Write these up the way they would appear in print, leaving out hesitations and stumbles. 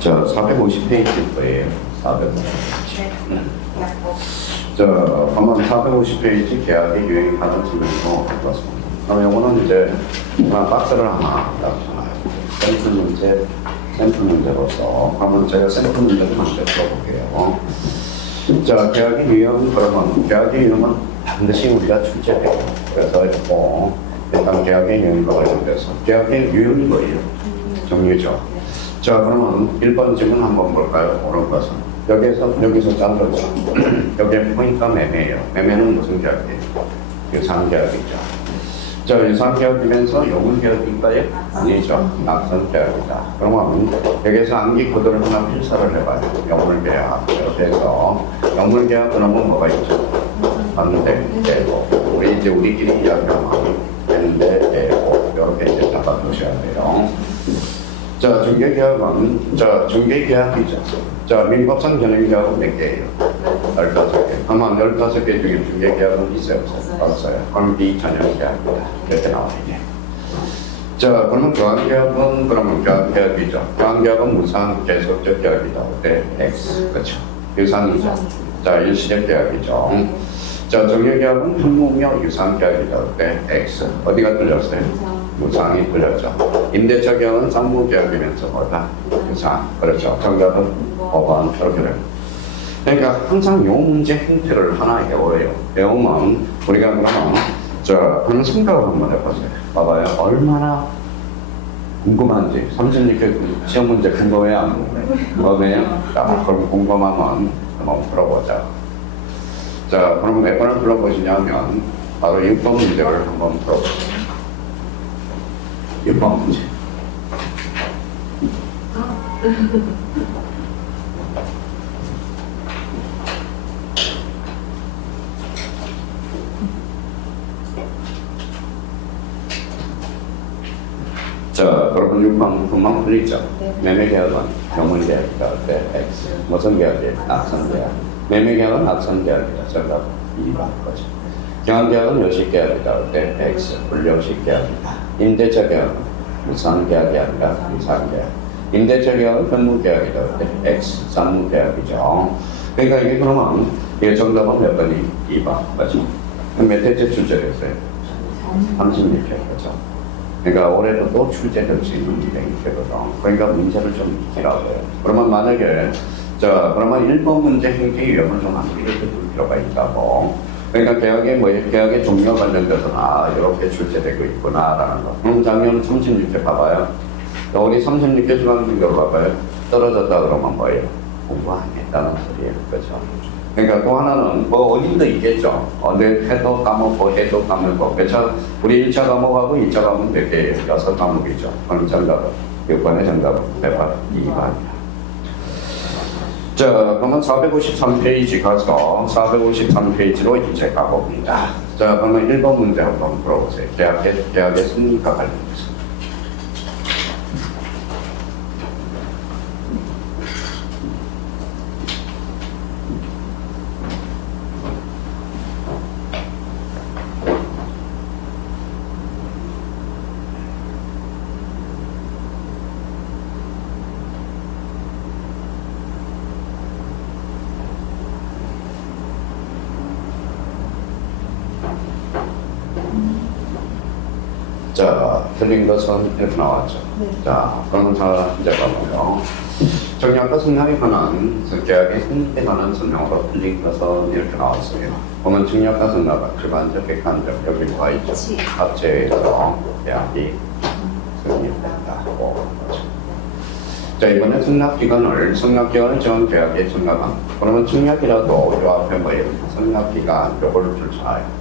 자, 450페이지 거예요. 450페이지. 자, 한번 450페이지 계약의 유행하는 질문으로 해봤습니다. 그럼 이거는 이제 박스를 하나 놔주잖아요. 샘플 문제로서 한번 제가 샘플 문제를 먼저 풀어볼게요. 자, 계약의 유형, 그러면 계약의 유형은 반드시 우리가 출제해요. 그래서 이거 일단 계약의 유형과 관련돼서 계약의 유형이 뭐예요? 정리죠. 자, 그러면 1번 질문 한번 볼까요? 오른 것은 여기서 잘라서 여기에 포인트가 매매예요. 매매는 무슨 계약이에요? 유상 계약이죠. 자, 유상 계약이면서 요금 계약일까요? 아니죠. 낙선 계약이다. 그러면 여기서 암기 코드를 하나 필사를 해봐요. 영물 계약. 이렇게 해서 영물 계약 그러면 뭐가 있죠? 반대되고 우리끼리 이야기하면 반대되고 이렇게 이제 잡아두셔야 돼요. 자, 중개계약은 중개계약이죠. 자, 민법상 전형계약은 몇 개예요? 15개. 아마 15개 중에 중개계약은 있어요? 없어요. 그럼 비전형계약이다. 이렇게 나와요. 자, 그러면 교환계약은 교환계약이죠. 교환계약은 무상 계속적 계약이다. 네, X. 그렇죠. 유상이죠. 자, 일시적 계약이죠. 자, 정형계약은 현무며 유상계약이다. 네, X. 어디가 틀렸어요? 무상이 틀렸죠. 임대차 계약은 상무계약이면서 뭐다? 유상. 그렇죠. 정답은 5번. 이렇게 됩니다. 그러니까 항상 요 문제 형태를 하나 외워요. 외우면 우리가 그러면 한번 생각을 한번 해보세요. 봐봐요. 얼마나 궁금한지. 36회 시험 문제 궁금해요? 안 궁금해요? 궁금해요? 자, 그럼 궁금하면 한번 풀어보자. 자, 그럼 몇 번을 풀어보시냐면 바로 6번 문제를 한번 풀어보세요. 6번 문제. 자, 그러면 6번 금방 풀리죠? 매매계약은 경물계약이다. 때 X. 무슨 계약이에요? 낙선계약. 매매계약은 낙선계약이다. 정답 2번 거죠. 경환계약은 요식계약이다. 때 X. 불요식계약이다. 임대차 계약은 무상계약이 아니라 유상계약. 임대차 계약은 현무계약이다. 때 X. 상무계약이죠. 그러니까 이게 그러면 이게 정답은 몇 번이? 2번. 맞죠? 몇 회째 출제됐어요? 36회. 그렇죠? 그러니까 올해도 또 출제될 수 있는 문제거든. 그러니까 문제를 좀 익히라고 해요. 그러면 만약에 그러면 1번 문제 형태 유형을 좀 암기를 해둘 필요가 있다고. 그러니까 계약의 종류와 관련돼서는 이렇게 출제되고 있구나라는 거. 그럼 작년 36회 봐봐요. 우리 36회 중앙등교를 봐봐요. 떨어졌다 그러면 뭐예요? 공부 안 했다는 소리예요. 그렇죠? 그러니까 또 하나는 어딘도 있겠죠. 해도 까먹고 해도 까먹고. 그렇죠? 우리 1차 과목하고 2차 과목 몇 개예요? 6과목이죠. 그럼 정답은 6번의 정답은 2번이야. 자, 그러면 453페이지 가서 453페이지로 이제 가봅니다. 자, 그러면 1번 문제 한번 풀어보세요. 계약의 승리가 관련돼서. 자, 틀린 것은 이렇게 나왔죠. 네. 자, 그러면 이제 봐보요. 정략과 승낙에 관한 계약의 승리에 관한 설명으로 틀린 것은 이렇게 나왔어요. 그러면 정략과 승낙은 주관적, 객관적, 여기 와 있죠. 합체해서 계약이 승리된다고. 자, 이번에 승낙기간을 정한 계약의 정각한. 그러면 정략이라도 요 앞에 뭐예요? 승낙기간, 요거를 줄잖아요.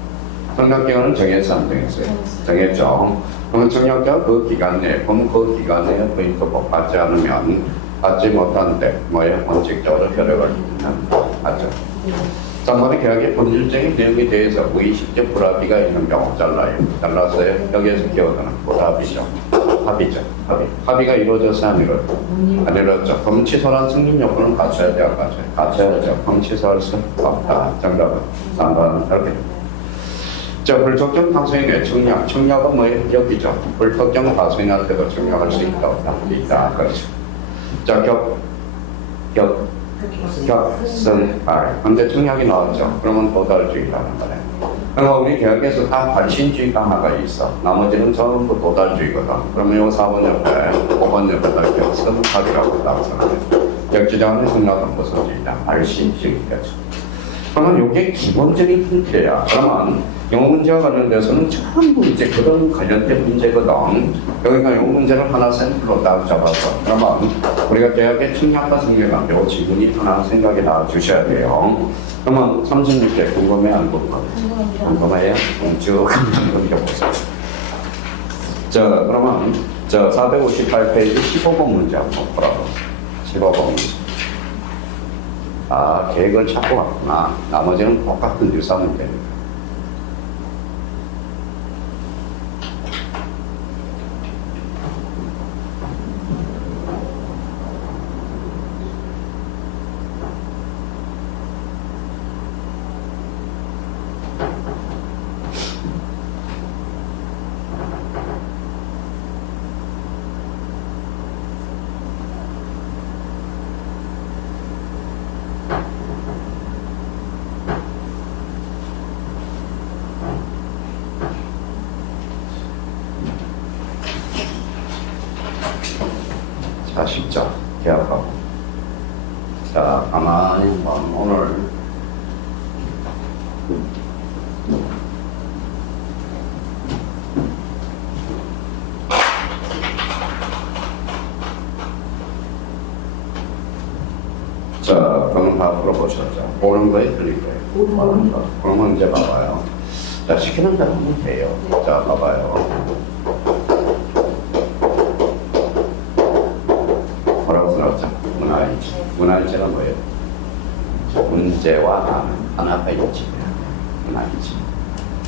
승낙기간은 정했어, 안 정했어요? 정했죠. 그러면 정략자 그 기간 내에, 그럼 그 기간 내에 포인트법 받지 않으면, 받지 못하는데, 원칙적으로 효력을 맞죠? 자, 만약 계약의 본질적인 내용에 대해서 무의식적 불합의가 있는 경우 잘랐어요. 여기에서 기억하는 불합의죠. 합의죠. 합의가 이루어져서 안 이루어졌죠. 그럼 취소란 승인 요건은 갖춰야 돼요, 갖춰야죠. 그럼 취소할 수 없다. 정답은 3번 이렇게. 자, 불특정 다수인의 청약은 뭐예요? 여기죠. 불특정 다수인한테도 청약할 수 있다, 없다? 있다. 그렇죠. 자, 격승발. 근데 청약이 나왔죠. 그러면 도달주의라는 거네. 그러면 우리 개혁에서 다 발신주의가 하나가 있어. 나머지는 전부 도달주의거든. 그러면 요 4번 옆에 5번 옆에다 격승발이라고 나오잖아요. 격지장은 생각은 무슨 주의냐? 발신주의겠죠. 그러면 이게 기본적인 형태야. 그러면 영어 문제와 관련돼서는 전부 이제 그런 관련된 문제거든. 그러니까 영어 문제를 하나 샘플로 딱 잡아서 그러면 우리가 대학의 청약과 생각한 요 지문이 하나 생각이 나 주셔야 돼요. 그러면 36개 궁금해 안 궁금해? 궁금해요? 쭉 넘겨보세요. 자, 그러면 458페이지 15번 문제 한번 보라고. 15번 문제. 아, 계획을 찾고 왔구나. 나머지는 똑같은 유사 문제입니다. 자, 10점 계약하고. 자, 가만히 한번 오늘 자, 그럼 다 풀어보셨죠? 옳은 거에 틀린 거예요? 옳은 거. 그러면 이제 봐봐요. 자, 시키는 대로 하면 돼요. 자, 봐봐요. 뭐라고 써놨죠? 문화일치. 문화일치는 뭐예요? 문제와 나는 하나가 있지. 문화일치.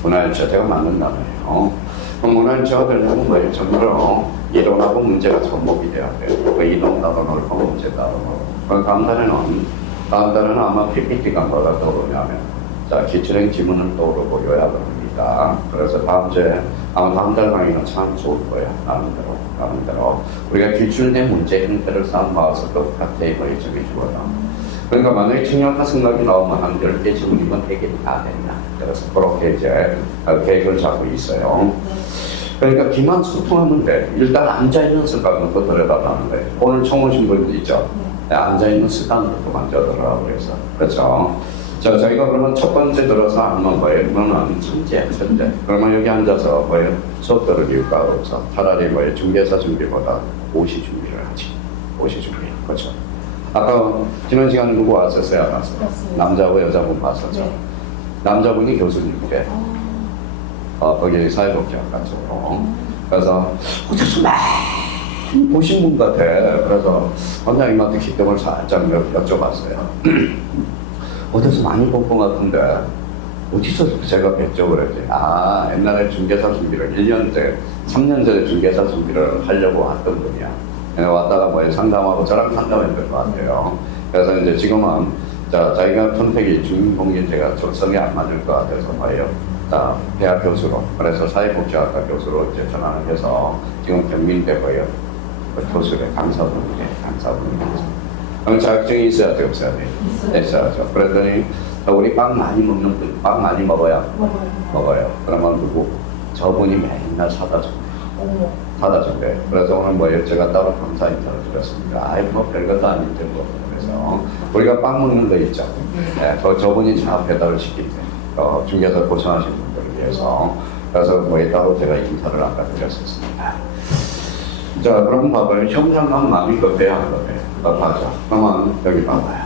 문화일치가 제가 만든 단어예요. 그럼 문화일치가 되려면 뭐예요? 전부 이론하고 문제가 접목이 돼야 돼요. 그 이론 단어를 하고 문제 단어로. 다음 달에는 아마 PPT가 뭐가 떠오르냐면, 자, 기출행 지문을 떠오르고 요약을 합니다. 그래서 다음 주에, 아마 다음 달 강의는 참 좋을 거예요. 나름대로. 우리가 기출된 문제 형태를 쌓아서 그 카테고리에 정해주거든. 그러니까 만약에 청약과 생각이 나오면 한 10개 지문이면 해결이 다 된다. 그래서 그렇게 이제 계획을 잡고 있어요. 그러니까 기만 소통하면 돼. 일단 앉아있는 습관부터 들여다보는 거예요. 오늘 처음 오신 분들 있죠? 앉아있는 습관부터 먼저 들어가고 그래서. 그렇죠? 자, 저희가 그러면 첫 번째 들어서 하면 뭐예요? 그러면 천재. 그러면 여기 앉아서 뭐예요? 수업 들을 이유가 없어. 차라리 뭐예요? 중개사 준비보다 고시 준비를 하지. 고시 준비. 그렇죠? 아까 지난 시간에 누구 왔었어요? 안 왔어요? 남자하고 여자분 봤었죠? 네. 남자분이 교수님인데, 거기 사회복지학과 쪽으로. 그래서, 어째서 많이 보신 분 같아. 그래서, 원장님한테 기점을 살짝 여쭤봤어요. 어디서 많이 본 것 같은데, 어디서 제가 뵀죠? 그랬지. 아, 옛날에 중개사 준비를 1년 전에, 3년 전에 중개사 준비를 하려고 했던 분이야. 왔다가 뭐 상담하고 저랑 상담했던 것 같아요. 그래서 이제 지금은, 자, 자기가 선택이 주인공이 제가 적성이 안 맞을 것 같아서 뭐예요? 자, 대학 교수로, 그래서 사회복지학과 교수로 이제 전환을 해서 지금 경민대고요. 교수래, 강사분이래, 강사분이면서. 그럼 자격증이 있어야 돼, 없어야 돼? 있어야죠. 그랬더니, 우리 빵 많이 먹는 분, 빵 많이 먹어야? 먹어요. 그러면 누구? 저분이 맨날 사다 줘. 사다 준대. 그래서 오늘 뭐예요? 제가 따로 감사 인사를 드렸습니다. 아이, 뭐 별것도 아닌데 뭐. 그래서 우리가 빵 먹는 거 있죠? 네, 저분이 차 배달을 시킬 때. 중개사 고생하신 분들을 위해서. 그래서 뭐에 따로 제가 인사를 아까 드렸었습니다. 자, 그럼 봐봐요. 형상만 마음이 급해야 한 거예요. 맞아. 그러면 여기 봐봐요.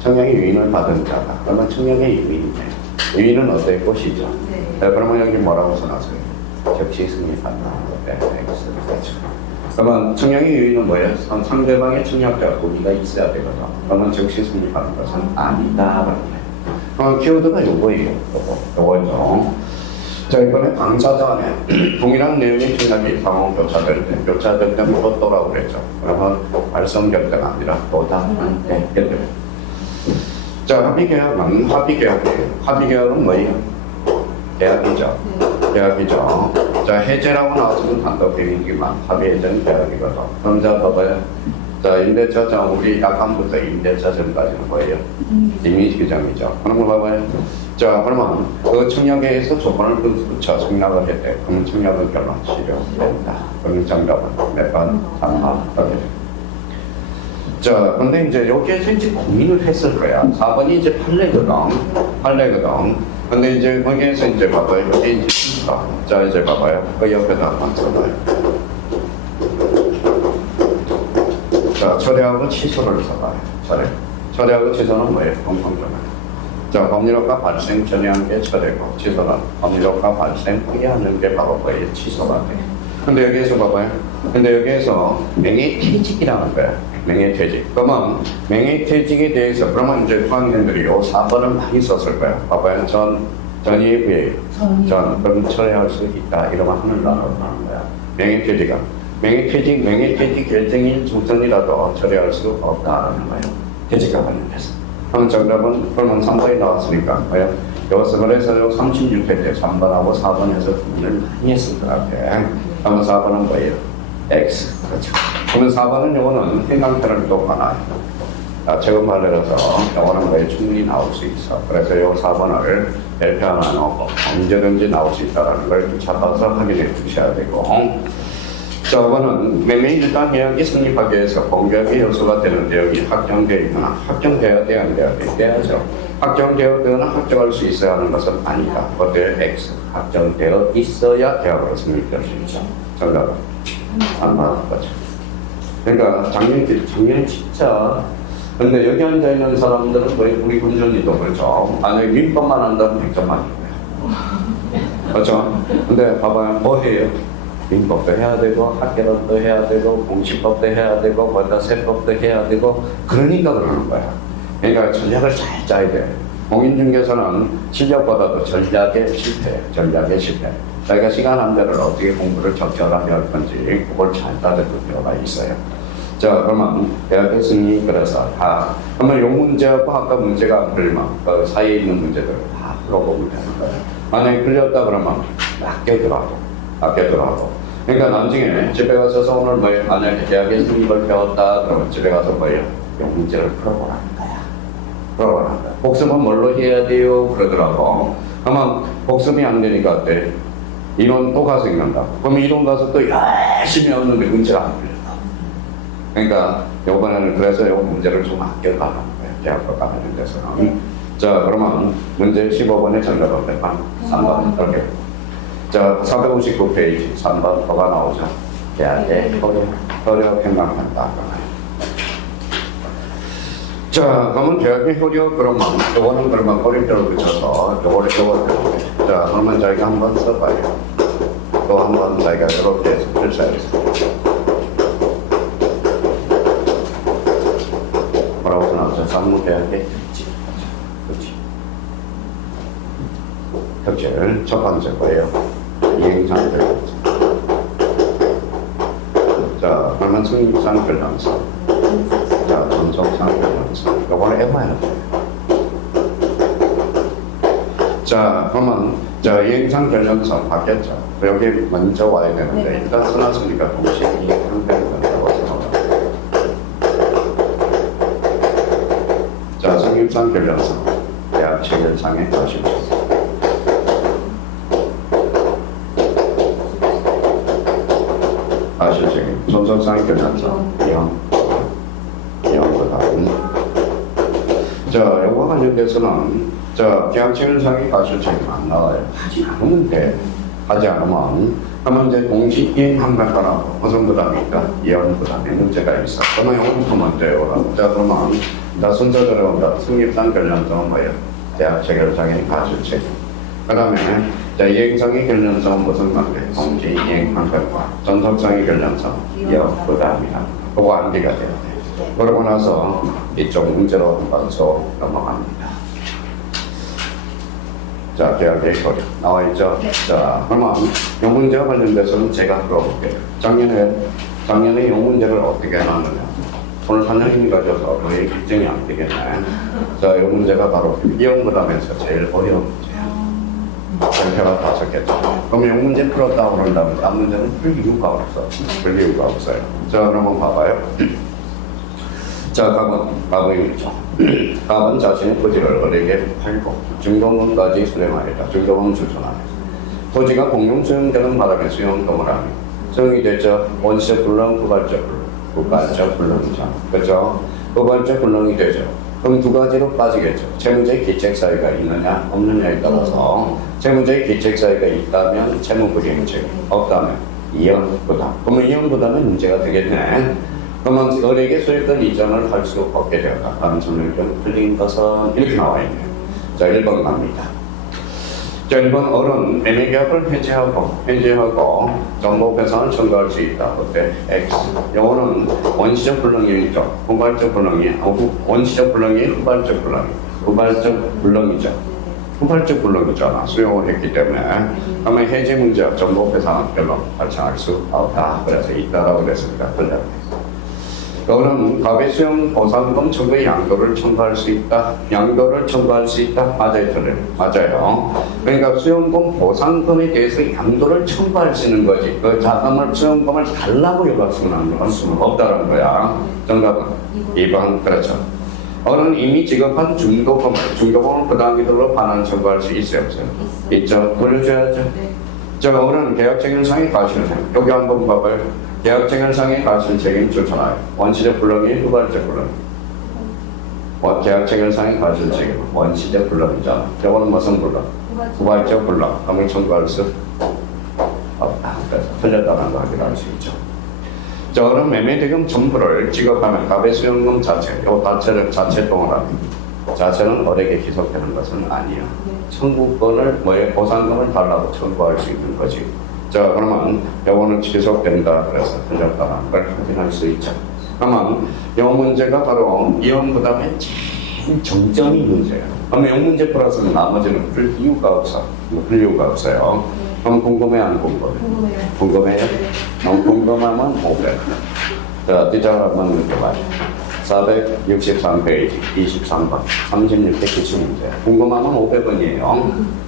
청약의 유인을 받은 자다. 그러면 청약의 유인이에요. 유인은 어떤 꽃이죠? 네. 그러면 여기 뭐라고 써놨어요? 적시 승인한다는 거예요. 그러면 청약의 유인은 뭐예요? 상대방의 청약자 고기가 있어야 되거든. 그러면 적시 승인하는 것은 아니다. 그러면 키워드가 요거예요. 요거죠. 자, 이번에 당사자에 동일한 내용의 청약이 상호 교차될 때, 교차될 때 무엇도라고 그랬죠. 그러면 발성결대가 아니라 도다한테 결대. 자, 합의계약은 합의계약이에요. 합의계약은 뭐예요? 계약이죠. 계약이죠. 자, 해제라고 나왔으면 단독 계획이지만 합의 해제는 계약이거든. 그럼 자, 봐봐요. 자, 임대차, 자, 우리 약관부터 임대차 전까지는 뭐예요? 이미지 규정이죠. 그런 거 봐봐요. 자, 그러면 그 청약에서 조건을 붙여 청약을 했대. 그러면 청약은 결론 실효된다. 그러면 정답은 몇 번? 3번. 이렇게. 자, 근데 이제 여기에서 이제 고민을 했을 거야. 4번이 이제 판례거든. 근데 이제 거기에서 이제 봐봐요. 여기 이제 있다. 자, 이제 봐봐요. 그 옆에다 한번 써봐요. 자, 철회하고 취소를 써봐요. 철회하고 취소는 뭐예요? 공통점이에요. 자, 법률효과 발생 전에 한 게 철회고, 취소는 법률효과 발생 후에 하는 게 바로 뭐예요? 취소가 돼요. 근데 여기에서 봐봐요. 근데 여기에서 명예퇴직이라는 거야. 명예퇴직. 그러면 명예퇴직에 대해서, 그러면 이제 수학생들이 요 4번을 많이 썼을 거야. 봐봐요. 전이 후에, 그럼 철회할 수 있다. 이러면 하늘나라로 하는 거야. 명예퇴직 결정일 중전이라도 처리할 수 없다는 거예요. 퇴직과 관련해서. 그럼 정답은 그러면 3번이 나왔으니까 뭐예요? 여기서 그래서 36회 때 3번하고 4번에서 고민을 많이 했을 것 같아. 그러면 4번은 뭐예요? X. 그렇죠. 그러면 4번은 요거는 행강편을 또 하나. 최근 말려서 요거는 거에 충분히 나올 수 있어. 그래서 요 4번을 별표 하나 넣고 언제든지 나올 수 있다는 걸 찾아서 확인해 주셔야 되고. 자, 이거는 매매일단 계약이 성립하기 위해서 공개의 요소가 되는 내용이 확정되어 있거나 확정되어야 돼야죠. 확정되어야 확정할 수 있어야 하는 것은 아니다. 그때 X 확정되어 있어야 계약으로 성립될 수 있죠. 정답은 안 맞는 거죠. 그러니까 작년에 진짜 근데 여기 앉아 있는 사람들은 거의 우리 군전이도 그렇죠. 만약에 민법만 한다면 100점 만점이에요. 그렇죠? 근데 봐봐요. 뭐 해요? 민법도 해야 되고 학계론도 해야 되고 공시법도 해야 되고 거기다 세법도 해야 되고 그러니까 그러는 거야. 그러니까 전략을 잘 짜야 돼. 공인중개사는 실력보다도 전략에 실패. 자기가 시간 한 대를 어떻게 공부를 적절하게 할 건지 그걸 잘 따질 필요가 있어요. 자, 그러면 대학교 승리 그래서 다 그러면 요 문제하고 아까 문제가 안 풀리면 그 사이에 있는 문제들 다 풀어보면 되는 거예요. 만약에 풀렸다 그러면 아껴더라도 그러니까 나중에 집에 가서 오늘 뭐예요? 만약에 대학에 승립을 배웠다 그러면 집에 가서 뭐예요? 요 문제를 풀어보라는 거야. 복습은 뭘로 해야 돼요? 그러더라고. 그러면 복습이 안 되니까 어때? 이론 또 가서 읽는다. 그럼 이론 가서 또 열심히 하는데 문제가 안 풀려. 그러니까 요번에는 그래서 요 문제를 좀 아껴가는 거예요. 대학교 가는 데서는. 자, 그러면 문제 15번의 정답은 몇 번? 3번. 이렇게. 자, 459페이지 3번 뭐가 나오죠? 대학의 효력 행강한다. 자, 그러면 대학의 효력 그러면 요거는 그러면 꼬리표를 붙여서 요거를 자, 그러면 저희가 한번 써봐요. 또 한번 저희가 이렇게 해서 필사했어요. 뭐라고 써놨죠? 산무대학의 특질 첫 번째 거예요. 이행상별. 자, 그러면 성립상 결정서. 자, 전속상 결정서. 요걸 해봐야 돼요. 자, 그러면 이행상 결정서 바뀌었죠. 여기 먼저 와야 되는데 일단 써놨으니까 동시에 이행상 결정서라고 생각합니다. 자, 성립상 결정서. 대학 체결상의 가시죠. 전속상의 결정서. 자, 요거 관련돼서는 계약체결상의 가시책임 안 나와요. 하지 않으면 돼. 하지 않으면 그러면 이제 동시 이행한다 거라고 어떤 부담이 있다. 이행 부담에 문제가 있어. 그러면 요거부터 먼저 해오라고. 자, 그러면 순서대로 성립상 결정서는 뭐예요? 계약체결상의 가시책임. 그 다음에 이행상의 결정서는 무슨 관계? 동시 이행한 것과 전속상의 결정서 이행 부담이나 그거 암기가 돼야 돼. 그러고 나서 이쪽 문제로 한번 써 넘어갑니다. 자, 계약의 효력 나와있죠? 자, 그러면 이 문제와 관련돼서는 제가 풀어볼게요. 작년에 이 문제를 어떻게 해놨느냐. 오늘 한영인이 가져서 거의 입증이 안 되겠네. 자, 이 문제가 바로 이용부담에서 제일 어려운 문제야. 별표가 5개죠. 그럼 이 문제 풀었다 그런다면 이 문제는 풀 이유가 없어요. 자, 그러면 봐봐요. 자, 갑은이죠. 갑은 자신의 토지를 을에게 팔고 증거금까지 수령하였다. 증거금 주천하였다. 토지가 공용 수용되는 바람에 수용금을 하며 수용이 되죠. 원시적 불능, 후발적 불능이죠. 그죠? 후발적 불능이 되죠. 그럼 두 가지로 빠지겠죠. 채무자의 기책 사유가 있느냐 없느냐에 따라서 채무자의 기책 사유가 있다면 채무불이행책, 없다면 이연부담. 그러면 이연부담은 문제가 되겠네. 그러면 을에게 소유권 이전을 할 수 없게 되었다. 단순을 좀 틀린 것은 이렇게 나와 있네요. 자, 1번 갑니다. 자, 1번 을은 매매계약을 해지하고 정보 배상을 청구할 수 있다. 어때? X. 요거는 원시적 불능이죠. 후발적 불능이 원시적 불능이 후발적 불능. 후발적 불능이죠. 후발적 불능이잖아. 수용을 했기 때문에. 그러면 해지 문제, 정보 배상은 별로 발생할 수 없다. 그래서 있다라고 그랬으니까 틀렸네. 너는 갑의 수용 보상금 청구의 양도를 청구할 수 있다. 양도를 청구할 수 있다. 맞아요, 틀려요. 맞아요. 그러니까 수용금 보상금에 대해서 양도를 청구할 수 있는 거지. 그 자금을 수용금을 달라고 요구할 수는 없다는 거야. 정답은 2번. 그렇죠. 어는 이미 지급한 중도금을 부당이득으로 반환 청구할 수 있어요, 없어요? 있죠. 돌려줘야죠. 자, 어는 계약책임상의 과실은 여기 한번 봐봐요. 계약책임상의 과실 책임 추천하여 원시적 불능이 후발적 불능. 계약책임상의 과실 책임 원시적 불능이잖아. 저거는 무슨 불능? 후발적 불능. 그러면 청구할 수 없다. 그래서 틀렸다는 거 확인할 수 있죠. 저는 매매대금 전부를 지급하면 갑의 수용금 자체, 요 자체 동원합니다. 자체는 을에게 기속되는 것은 아니에요. 청구권을 보상금을 달라고 청구할 수 있는 거지. 자, 그러면 요거는 지속된다. 그래서 틀렸다는 걸 확인할 수 있죠. 그러면 요 문제가 바로 이혼부담의 제일 정점이 문제예요. 그러면 요 문제 플러스는 나머지는 풀 이유가 없어. 풀 이유가 없어요. 그럼 궁금해 안 궁금해? 궁금해요? 너무 궁금하면 500. 자, 뒤자를 한번 느껴봐요. 463페이지 23번 36대 기출문제. 궁금하면 500원이에요.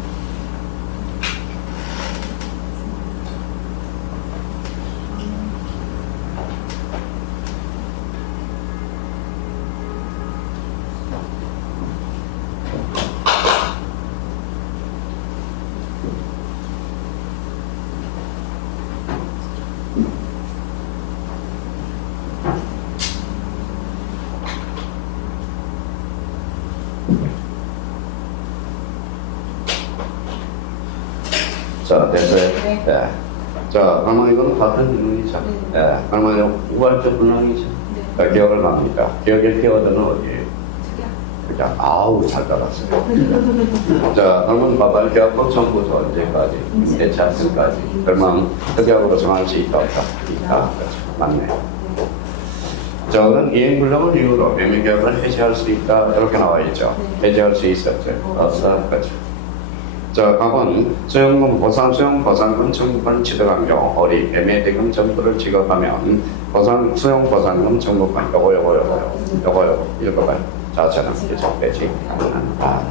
자, 됐어요? 네. 네. 자, 그러면 이건 같은 질문이죠. 네. 그러면 우발적 불능이죠. 네. 기억을 합니다. 기억의 키워드는 어디에요? 그냥, 아우, 잘 따랐어요. 자, 그러면 봐봐요. 기억법 처음부터 언제까지? 대차스까지. 그러면 특약으로 정할 수 있다, 없다? 있다. 그렇죠. 맞네요. 자, 그는 이행불능을 이유로 매매계약을 해지할 수 있다. 이렇게 나와 있죠. 해지할 수 있었죠. 없어. 그렇죠. 자, 갑은 수용 보상금 청구권 취득한 경우 을이 매매대금 전부를 지급하면 수용 보상금 청구권 요거 읽어봐요. 자체는 지속되지 않는다.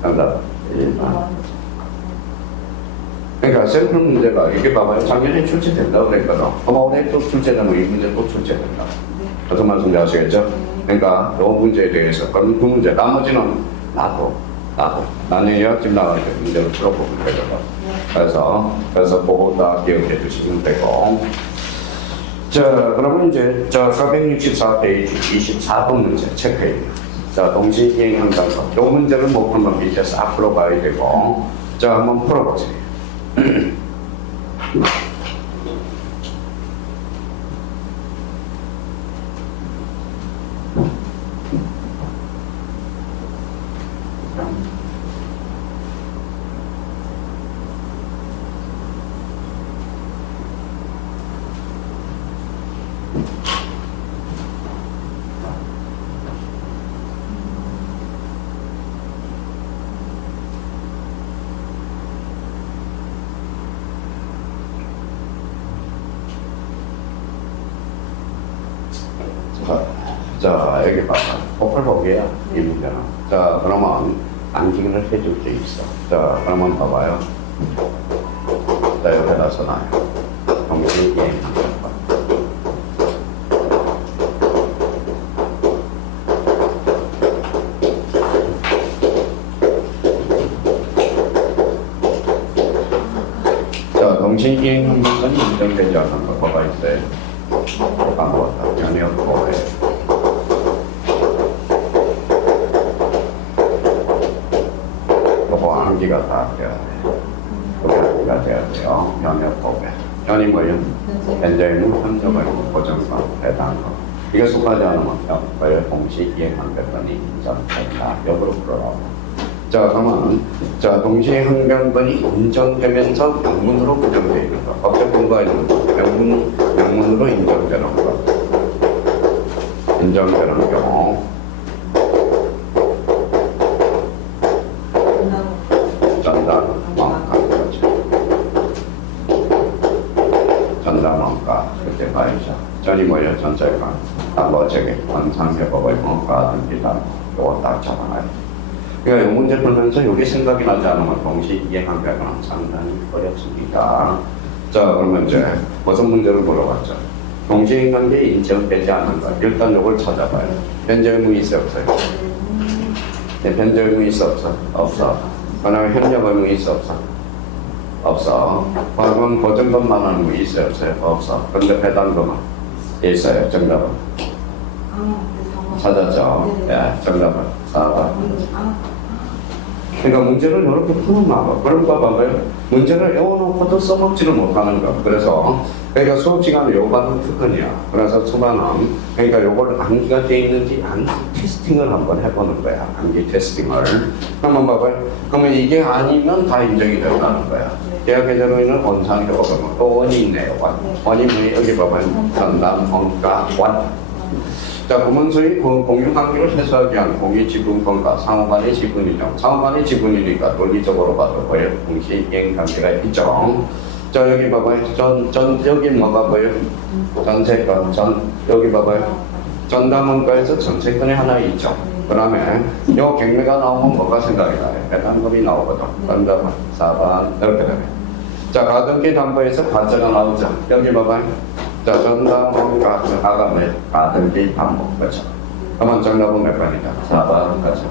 정답 1번. 그러니까 샘플 문제가 이렇게 봐봐요. 작년에 출제된다고 그랬거든. 아마 올해 또 출제되면 이 문제 또 출제된다. 무슨 말씀인지 아시겠죠? 그러니까 이 문제에 대해서 그럼 그 문제 나머지는 나는 예약집 나갈 때 문제를 풀어보면 되거든. 그래서 보고 다 기억해 주시면 되고. 자, 그러면 이제 464페이지 24번 문제 체크해요. 자, 동시이행한다서 이 문제를 못 풀면 밑에 싹 풀어봐야 되고. 자, 한번 풀어보세요. 자, 여기 봐봐. 폭발법이야, 이 문제는. 자, 그러면 안기를 해줄 게 있어. 자, 그러면 봐봐요. 자, 여기다 써놔요. 동시이행. 동시이행 한번은 인정되지 않는 거 뭐가 있어요? 아무것도 전혀 없고요. 요거 암기가 다 돼야 돼요. 그게 암기가 돼야 돼요. 면역법에. 현이 뭐예요? 현재는 현저가 있고 고정과 해당과. 이게 속하지 않으면 뭐예요? 동시이행한 것만이 인정된다. 역으로 풀어라고. 자, 그러면, 자, 동시에 항변권이 인정되면서 명문으로 부정되어 있는 거. 법적 근거가 있는 거. 명문으로 인정되는 거. 인정되는 경우. 전담원가. 전담원가. 그때 봐야죠. 전이 뭐예요? 전체가. 뭐, 저기, 원상회법의 원가 등기다. 요거 딱 잡아놔요. 그러니까 이 문제 풀면서 여기 생각이 나지 않으면 동시이행한 경우는 상당히 어렵습니다. 자, 그러면 이제 무슨 문제를 물어봤죠? 동시이행관계 인정되지 않는 것. 일단 이걸 찾아봐요. 현재 의무 있어 없어요? 네, 현재 의무 있어 없어? 없어. 그다음에 현역 의무 있어 없어? 없어. 과거는 보증금만 하는 거 있어요 없어요? 없어. 그런데 배당금은 있어요. 정답은? 찾았죠? 네, 정답은 4번. 그러니까 문제를 이렇게 풀어놔봐. 그러니까 봐봐요. 문제를 외워놓고도 써먹지를 못하는 거. 그래서, 그러니까 수업 시간에 요거는 특근이야. 그래서 수반은, 그러니까 요걸 암기가 돼 있는지 암기 테스팅을 한번 해보는 거야. 암기 테스팅을. 한번 봐봐요. 그러면 이게 아니면 다 인정이 된다는 거야. 대학교재로는 원상회복은 또 원이 있네요. 원이 뭐 여기 봐봐요. 전담, 원가, 원. 자, 구문서의 공유관계를 해소하기 위한 공유지분권과 상호간의 지분이죠. 상호간의 지분이니까 논리적으로 봐도 뭐예요? 동시이행관계가 있죠. 자, 여기 봐봐요. 여기 뭐가 뭐예요? 전세권, 여기 봐봐요. 전담원가에서 전세권이 하나 있죠. 그 다음에 요 경매가 나오면 뭐가 생각이 나요? 배당금이 나오거든. 전담원, 4번, 이렇게 되네. 자, 가등기 담보에서 가짜가 나오죠. 여기 봐봐요. 자, 전담원가, 아가 뭐 가등기 담보, 그렇죠. 그러면 정답은 몇 번이다? 4번, 그렇죠.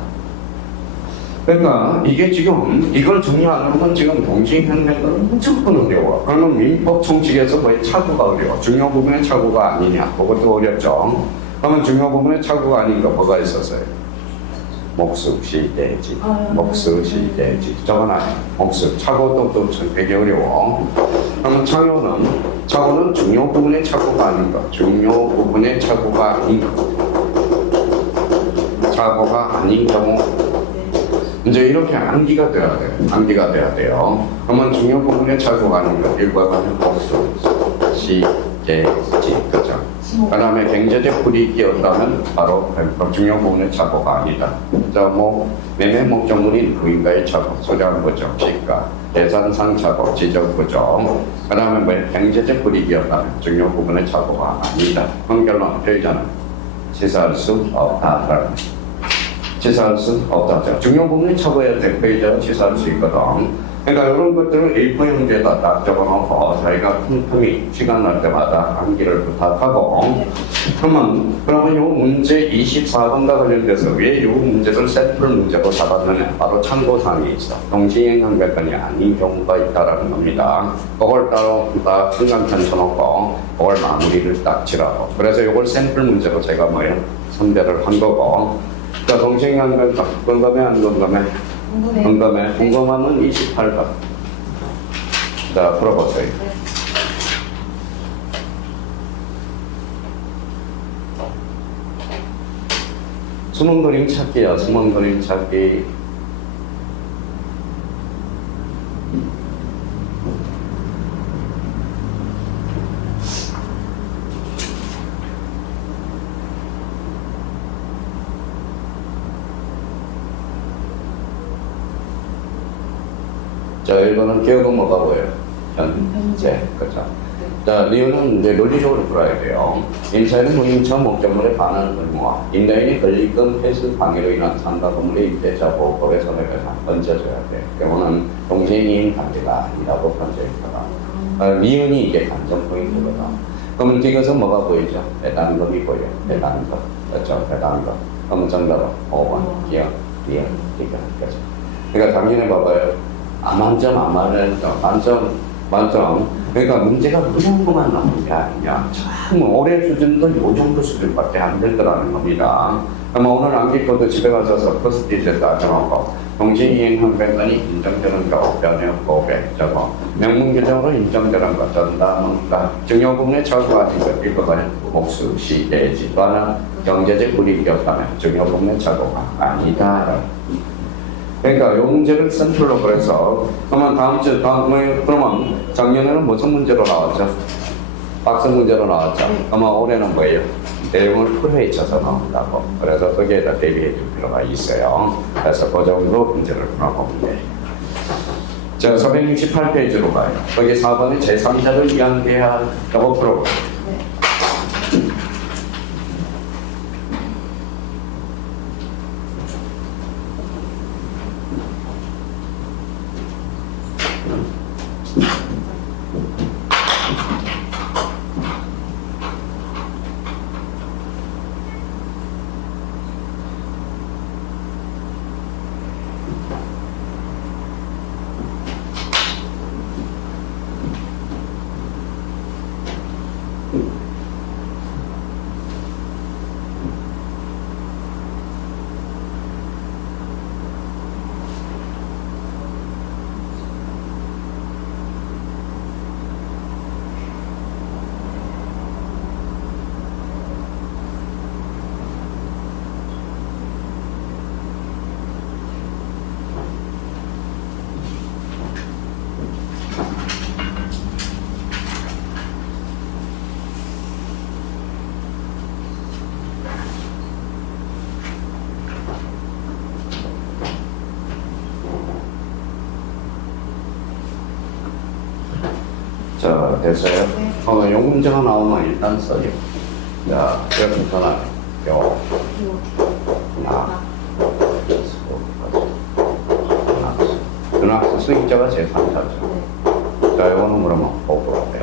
그러니까 이게 지금 이걸 정리하려면 지금 동시행변은 무조건 어려워. 그러면 민법 총칙에서 거의 착오가 어려워. 중요 부분의 착오가 아니냐, 그것도 어렵죠. 그러면 중요 부분의 착오가 아닌 거 뭐가 있었어요? 목수, 시대지, 목수, 시대지. 저건 아니야. 목수, 착오도 또 되게 어려워. 그러면 착오는 중요 부분의 착오가 아닌 거. 중요 부분의 착오가 아닌 거. 착오가 아닌 경우. 이제 이렇게 암기가 돼야 돼요. 암기가 돼야 돼요. 그러면 중요 부분의 착오가 아닌 거. 일과는 목수, 시대지. 그죠? 그 다음에 경제적 불이익이 없다면 바로 중요 부분의 착오가 아니다. 자, 뭐 매매 목적물인 부인가의 착오, 소장 부정, 시가, 계산상 착오, 지적 부정. 그 다음에 뭐 경제적 불이익이 없다면 중요 부분의 착오가 아니다. 판결론 표의자는 치사할 수 없다. 치사할 수 없다. 중요 부분의 착오에 대해 표의자는 치사할 수 있거든. 그러니까 이런 것들을 A4 형제에다 딱 적어놓고 저희가 틈틈이 시간 날 때마다 암기를 부탁하고 그러면 이 문제 24번과 관련돼서 왜 이 문제를 샘플 문제로 잡았느냐 바로 참고사항이 있어. 동시행관계건이 아닌 경우가 있다라는 겁니다. 그걸 따로 딱 순간 펼쳐놓고 그걸 마무리를 딱 지라고. 그래서 이걸 샘플 문제로 제가 뭐예요? 선별을 한 거고. 자, 동시행관계건 공감해 안 공감해? 궁금해. 궁금하면 28번. 자, 풀어보세요. 숨은 그림 찾기야, 숨은 그림 찾기. 자, 1번은 기억은 뭐가 보여요? 현재. 그렇죠. 자, 리은은 이제 논리적으로 풀어야 돼요. 인사는 무임차 목적물에 반하는 의무와 인다인이 권리금 폐쇄 방해로 인한 상가 건물의 임대차 보호법에 손해배상 얹어줘야 돼. 경우는 동시이행 관계가 아니라고 판정했거든. 미은이 이게 관전 포인트거든. 그러면 이것은 뭐가 보이죠? 배당금이 보여. 배당금. 그렇죠? 배당금. 그러면 정답은 5번. 기억, 리은, 기억. 그렇죠. 그러니까 작년에 봐봐요. 만점, 만점. 그러니까 문제가 그런 것만 나오는 게 아니냐. 참 올해 수준도 요 정도 수준밖에 안 되더라는 겁니다. 그럼 오늘 암기 코드 집에 가셔서 포스트잇에 따져놓고 동시이행한 배선이 인정되는 거, 변형 고백, 저거 명문 규정으로 인정되는 거, 전담문과 증여분의 철거가진 것, 읽어봐요. 목수, 시, 예지, 또 하나 경제적 불이익이 없다면 증여분의 철거가 아니다. 그러니까 요 문제를 센트럴로 그래서 그러면 그러면 작년에는 무슨 문제로 나왔죠? 박스 문제로 나왔죠? 그러면 올해는 뭐예요? 내용을 풀에 있어서 나온다고. 그래서 거기에다 대비해 줄 필요가 있어요. 그래서 그 정도 문제를 풀어보면 돼요. 자, 468페이지로 가요. 거기 4번에 제3자를 이야기해야 하고 풀어볼게요. 자, 됐어요? 네. 요 문제가 나오면 일단 써요. 자, 이렇게 전화해. 요, 나, 은학수 수익자가 제3자죠. 자, 요거는 그러면 보고관계,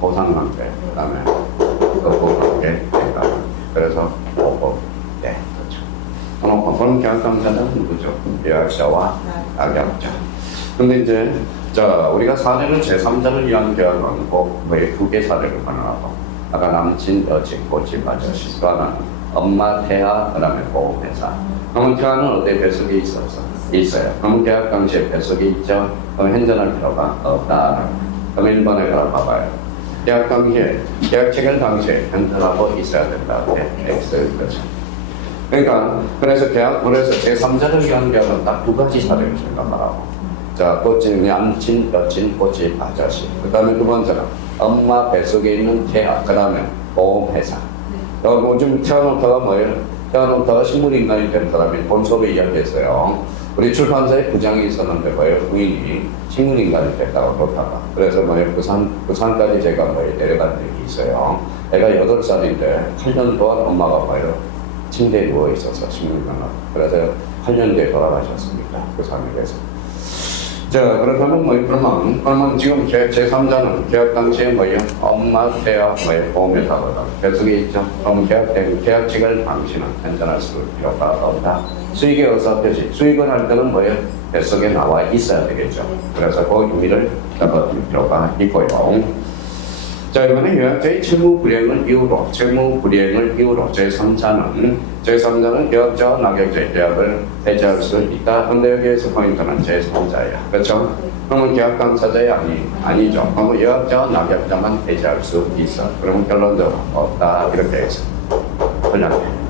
보상관계, 그 다음에 보고관계, 그래서 보고, 네, 그렇죠. 그럼 계약당사자는 누구죠? 계약자와 낙약자. 근데 이제 자, 우리가 사례를 제3자를 위한 계약은 꼭 두 개 사례를 가능하고, 아까 남친, 여친, 고집, 아저씨, 또 하나는 엄마, 태아, 그 다음에 보험회사. 그러면 태아는 어디에 배속이 있어요. 그러면 계약 당시에 배속이 있죠. 그럼 현전할 필요가 없다. 그럼 1번에 가라 봐봐요. 계약 당시에, 계약 체결 당시에 현전하고 있어야 된다. X일 거죠. 그러니까, 그래서 제3자를 위한 계약은 딱 두 가지 사례를 생각하라고. 자, 꽃집, 남친, 여친, 꽃집, 아저씨. 그 다음에 두 번째는 엄마 뱃속에 있는 태아. 그 다음에 보험회사. 요즘 태아노트가 뭐예요? 태아노트가 식물인간이 된 사람이 본소로 이야기했어요. 우리 출판사에 부장이 있었는데 뭐예요? 부인이 식물인간이 됐다고 그렇다가. 그래서 뭐예요? 부산까지 제가 뭐예요? 내려간 적이 있어요. 애가 8살인데 8년 동안 엄마가 뭐예요? 침대에 누워있어서 식물인간으로. 그래서 8년 뒤에 돌아가셨습니다. 부산에서. 자, 그렇다면 그러면 지금 제3자는 계약 당시에 뭐예요? 엄마, 태아, 보험회사거든. 배속에 있죠? 그럼 계약직을 당신은 현전할 필요가 없다. 수익의 의사표시. 수익을 할 때는 뭐예요? 배속에 나와 있어야 되겠죠. 그래서 그 의미를 잡아둘 필요가 있고요. 자, 이번에 요약자의 채무 불이행을 이유로 제3자는 계약자와 낙약자의 계약을 해지할 수 있다. 근데 여기에서 포인트는 제3자야. 그렇죠? 그러면 계약 당사자야 아니죠. 그러면 계약자와 낙약자만 해지할 수 있어. 그러면 결론적으로 없다. 이렇게 해서 흘렸네.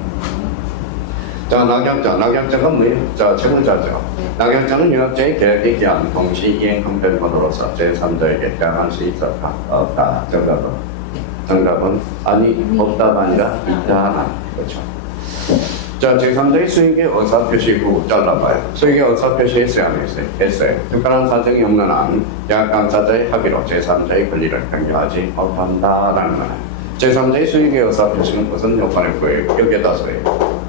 자, 낙약자가 뭐예요? 자, 채무자죠. 낙약자는 요약자의 계약에 기한 동시 이행 형편권으로서 제3자에게 계약할 수 있었다. 없다. 정답은 아니, 없다가 아니라 있다. 하나. 그렇죠. 자, 제3자의 수익의 의사표시 후 잘라봐요. 수익의 의사표시 했어요, 안 했어요? 했어요. 특별한 사정이 없는 한 계약 당사자의 합의로 제3자의 권리를 변경하지 못한다라는 거예요. 제3자의 수익의 의사표시는 무슨 요건에 구해요? 여기에다 써요.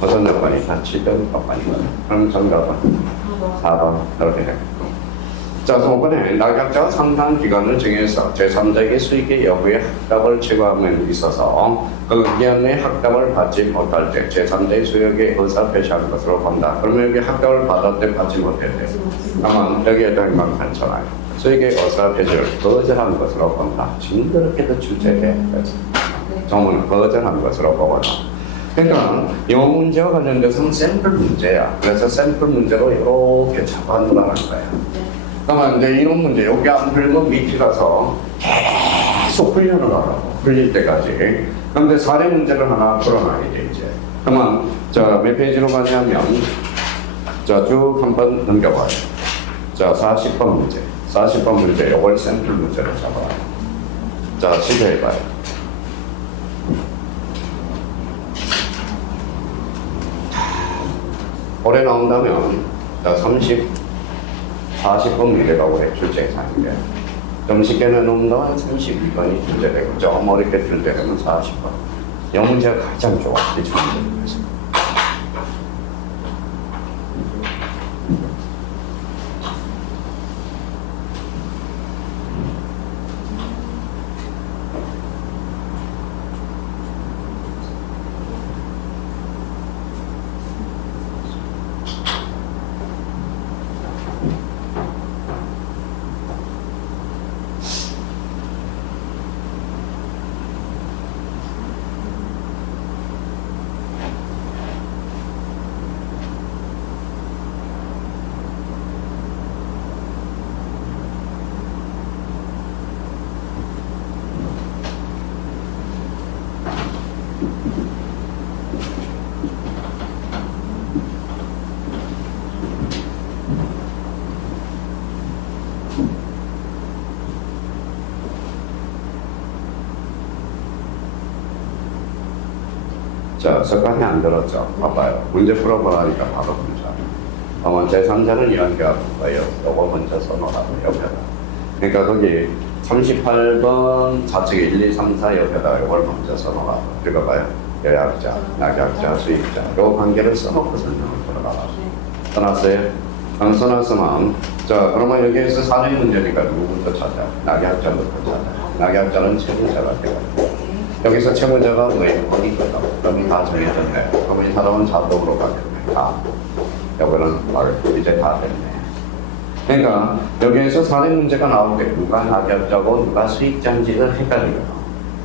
무슨 요건이 같이 된 요건이거든요. 그럼 정답은 4번 그렇게 되겠고. 자, 5번에 낙약자가 상당 기간을 정해서 제3자에게 수익의 여부에 확답을 제거함에 있어서 그 기간 내에 확답을 받지 못할 때 제3자의 수익에 의사 표시하는 것으로 본다. 그러면 여기 확답을 받을 때 받지 못했대. 그러면 여기에 대한 건 괜찮아요. 수익의 의사 표시를 거절한 것으로 본다. 징그럽게도 출제돼. 정문은 거절한 것으로 보거나. 그러니까 이 문제와 관련돼서는 샘플 문제야. 그래서 샘플 문제로 이렇게 잡아놓으라는 거야. 그러면 이제 이런 문제, 여기 안 풀면 밑에 가서 계속 훈련을 하라고. 풀릴 때까지. 그런데 사례 문제를 하나 풀어놔야 돼, 이제. 그러면, 자, 몇 페이지로 가냐면, 자, 쭉 한번 넘겨봐요. 자, 40번 문제. 40번 문제, 이걸 샘플 문제로 잡아요. 자, 시도해봐요. 올해 나온다면, 자, 40번 문제가 올해 출제 예상인데, 좀 쉽게 내놓으면 32번이 출제되고, 좀 어렵게 출제되면 40번. 이 문제가 가장 좋아, 이 문제에서. 자, 석관이 안 들었죠? 봐봐요. 문제 풀어보라니까 바로 문자. 제3자를 이야기하고 거예요. 요거 먼저 써놓으라고, 옆에다. 그러니까 거기 38번 좌측에 1, 2, 3, 4 옆에다 요걸 먼저 써놓으라고. 읽어봐요. 여약자, 낙약자, 수익자. 요 관계를 써놓고 설명을 들어가라고. 써놨어요? 안 써놨으면, 자, 그러면 여기에서 사례 문제니까 누구부터 찾아? 낙약자부터 찾아. 낙약자는 채무자가 되거든요. 여기서 채무자가 왜 어디 있거든? 그러면 다 정해졌네. 그러면 이 사람은 자동으로 가겠네. 다. 여기는 이제 다 됐네. 그러니까 여기에서 사례 문제가 나오게 누가 낙약자고 누가 수익자인지를 헷갈리거든.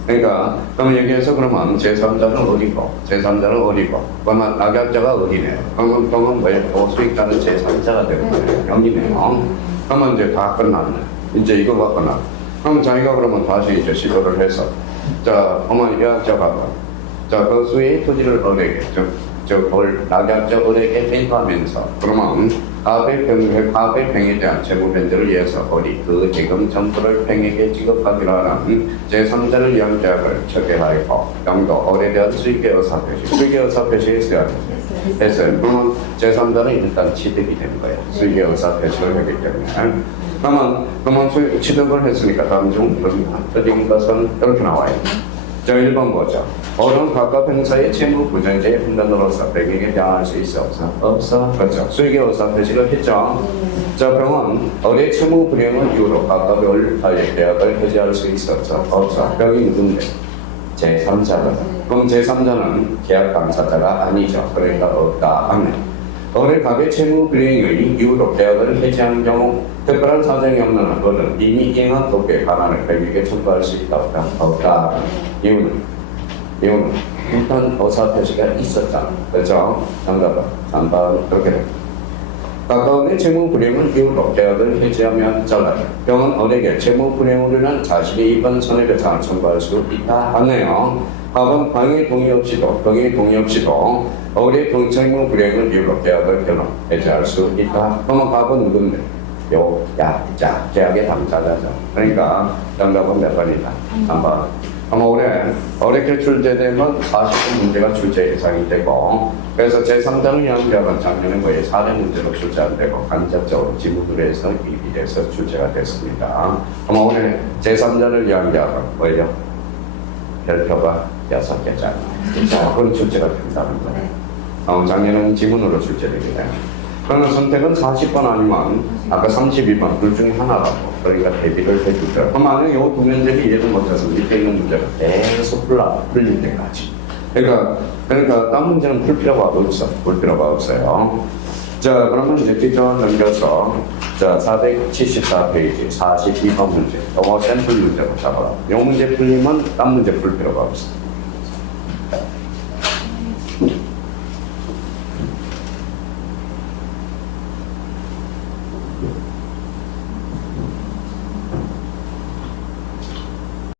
그러니까 그러면 여기에서 그러면 제3자는 어디고 제3자는 어디고 그러면 낙약자가 어디네. 그러면 왜 수익자는 제3자가 되는 거예요. 여기네요. 그러면 이제 다 끝났네. 이제 이거가 끝났네. 그럼 자기가 그러면 다시 이제 시도를 해서 자, 어머니 여학자가 자, 그 수의 토지를 을에게 낙약자 을에게 뱅크하면서 그러면 가압의 팽에 대한 채무 변제를 위해서 어디 그 지금 전부를 팽에게 지급하기로 하는 제3자를 위한 계약을 체결하였고 영도 을에 대한 수익의 의사표시 수익의 의사표시에 있어야 했어요. 그러면 제3자는 일단 취득이 된 거예요. 수익의 의사표시를 했기 때문에 그러면 취득을 했으니까 다음 중 틀린 것은 이렇게 나와요. 자, 1번 보죠. 어른 각각 행사의 채무 부정제의 분단으로서 백에게 대항할 수 있어 없어? 없어. 그렇죠. 수익의 의사 표시를 했죠. 자, 병은 어의 채무 불이행을 이유로 각각 을과의 계약을 해지할 수 있어 없어? 없어. 병이 누군데? 제3자거든. 그럼 제3자는 계약 당사자가 아니죠. 그러니까 없다. 아멘. 어의 각의 채무 불이행의 이유로 계약을 해지하는 경우 특별한 사정이 없는 한은 이미 이행한 도구의 반환을 백에게 청구할 수 있다 없다? 없다. 이유는 일단 의사표시가 있었잖아. 그렇죠? 정답은 3번 그렇게 됩니다. 가까운의 채무 불이행을 이유로 계약을 해지하면 잘라요. 병은 을에게 채무 불이행으로 인한 자신이 입은 손해배상을 청구할 수 있다 하네요. 밥은 방해 동의 없이도 을의 채무 불이행을 이유로 계약을 해지할 수 있다. 그러면 밥은 누군데? 약자, 계약의 당사자죠. 그러니까 정답은 몇 번이다? 3번. 아마 올해 어렵게 출제되면 40분 문제가 출제 예상이 되고 그래서 제3자를 위한 계약은 작년에 거의 4년 문제로 출제 안 되고 간접적으로 지문으로 해서 미비돼서 출제가 됐습니다. 아마 올해 제3자를 위한 계약은 뭐예요? 별표가 6개잖아요. 그건 출제가 된다는 거예요. 작년은 지문으로 출제되게 돼요. 그러면 선택은 40번 아니면 아까 32번 둘 중에 하나라고. 그러니까 대비를 해주죠. 그럼 만약에 이 두 문제를 이해를 못해서 밑에 있는 문제가 계속 풀릴 때까지. 그러니까 딴 문제는 풀 필요가 없어. 풀 필요가 없어요. 자, 그러면 이제 뒤져 넘겨서 자, 474페이지 42번 문제. 이거 샘플 문제로 잡아라. 이 문제 풀리면 딴 문제 풀 필요가 없어.